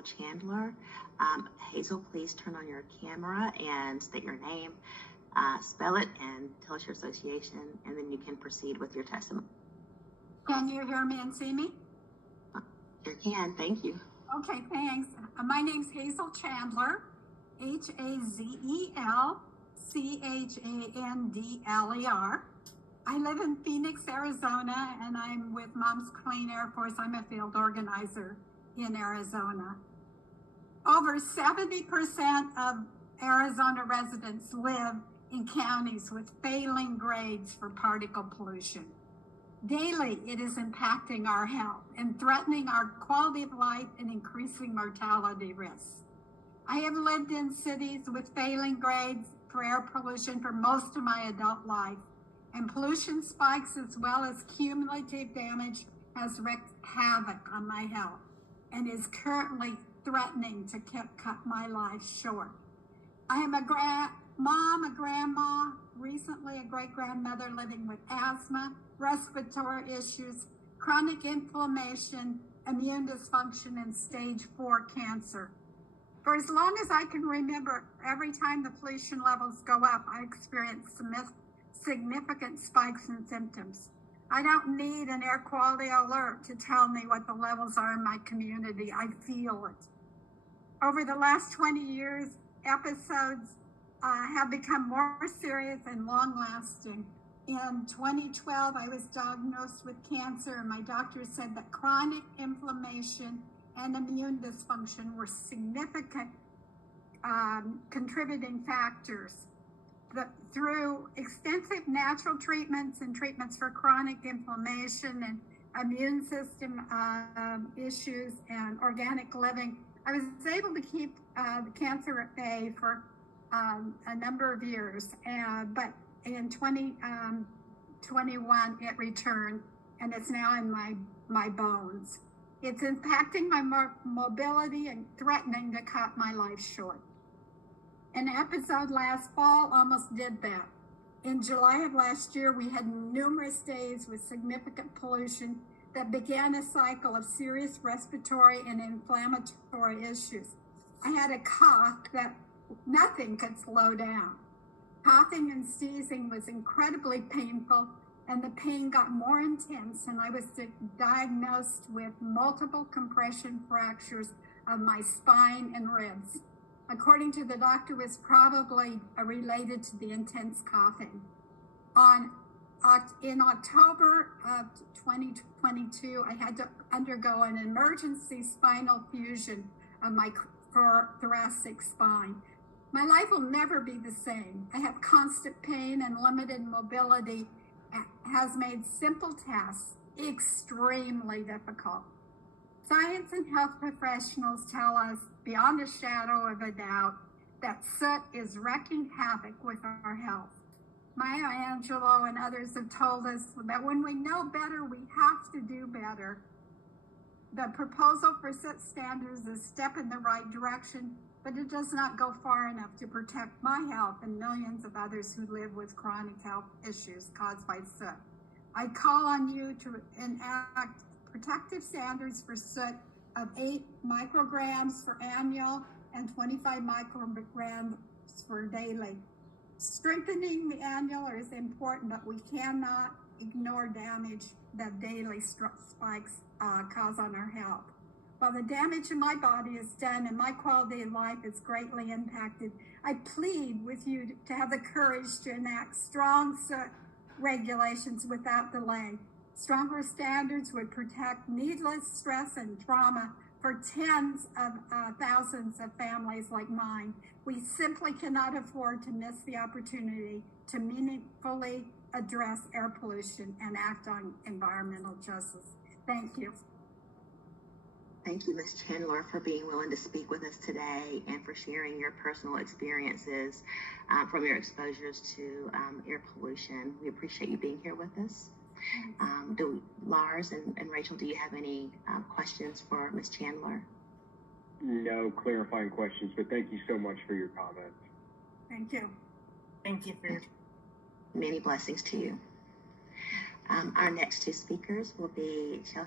Chandler. Hazel, please turn on your camera and state your name, spell it, and tell us your association, and then you can proceed with your testimony. Can you hear me and see me? You can, thank you. Okay, thanks. My name's Hazel Chandler, Hazel Chandler. I live in Phoenix, Arizona, and I'm with Moms Clean Air Force. I'm a field organizer in Arizona. Over 70% of Arizona residents live in counties with failing grades for particle pollution. Daily, it is impacting our health and threatening our quality of life and increasing mortality risks. I have lived in cities with failing grades for air pollution for most of my adult life, and pollution spikes as well as cumulative damage has wreaked havoc on my health and is currently threatening to cut my life short. I am a mom, a grandma, recently a great-grandmother living with asthma, respiratory issues, chronic inflammation, immune dysfunction, and stage 4 cancer. For as long as I can remember, every time the pollution levels go up, I experience significant spikes in symptoms. I don't need an air quality alert to tell me what the levels are in my community. I feel it. Over the last 20 years, episodes have become more serious and long-lasting. In 2012, I was diagnosed with cancer, and my doctor said that chronic inflammation and immune dysfunction were significant contributing factors. Through extensive natural treatments and treatments for chronic inflammation and immune system issues and organic living, I was able to keep the cancer at bay for a number of years. But in 2021, it returned, and it's now in my bones. It's impacting my mobility and threatening to cut my life short. An episode last fall almost did that. In July of last year, we had numerous days with significant pollution that began a cycle of serious respiratory and inflammatory issues. I had a cough that nothing could slow down. Coughing and sneezing was incredibly painful, and the pain got more intense, and I was diagnosed with multiple compression fractures of my spine and ribs. According to the doctor, it was probably related to the intense coughing. In October of 2022, I had to undergo an emergency spinal fusion of my thoracic spine. My life will never be the same. I have constant pain, and limited mobility has made simple tasks extremely difficult. Science and health professionals tell us beyond a shadow of a doubt that soot is wreaking havoc with our health. Maya Angelou and others have told us that when we know better, we have to do better. The proposal for soot standards is a step in the right direction, but it does not go far enough to protect my health and millions of others who live with chronic health issues caused by soot. I call on you to enact protective standards for soot of 8 micrograms for annual and 25 micrograms for daily. Strengthening the annual is important, but we cannot ignore damage that daily spikes cause on our health. While the damage in my body is done and my quality of life is greatly impacted, I plead with you to have the courage to enact strong soot regulations without delay. Stronger standards would protect needless stress and trauma for tens of thousands of families like mine. We simply cannot afford to miss the opportunity to meaningfully address air pollution and act on environmental justice. Thank you. Thank you, Ms. Chandler, for being willing to speak with us today and for sharing your personal experiences from your exposures to air pollution. We appreciate you being here with us. Lars and Rachel, do you have any questions for Ms. Chandler? No clarifying questions, but thank you so much for your comments. Thank you. Thank you for your many blessings to you. Our next two speakers will be Chelsea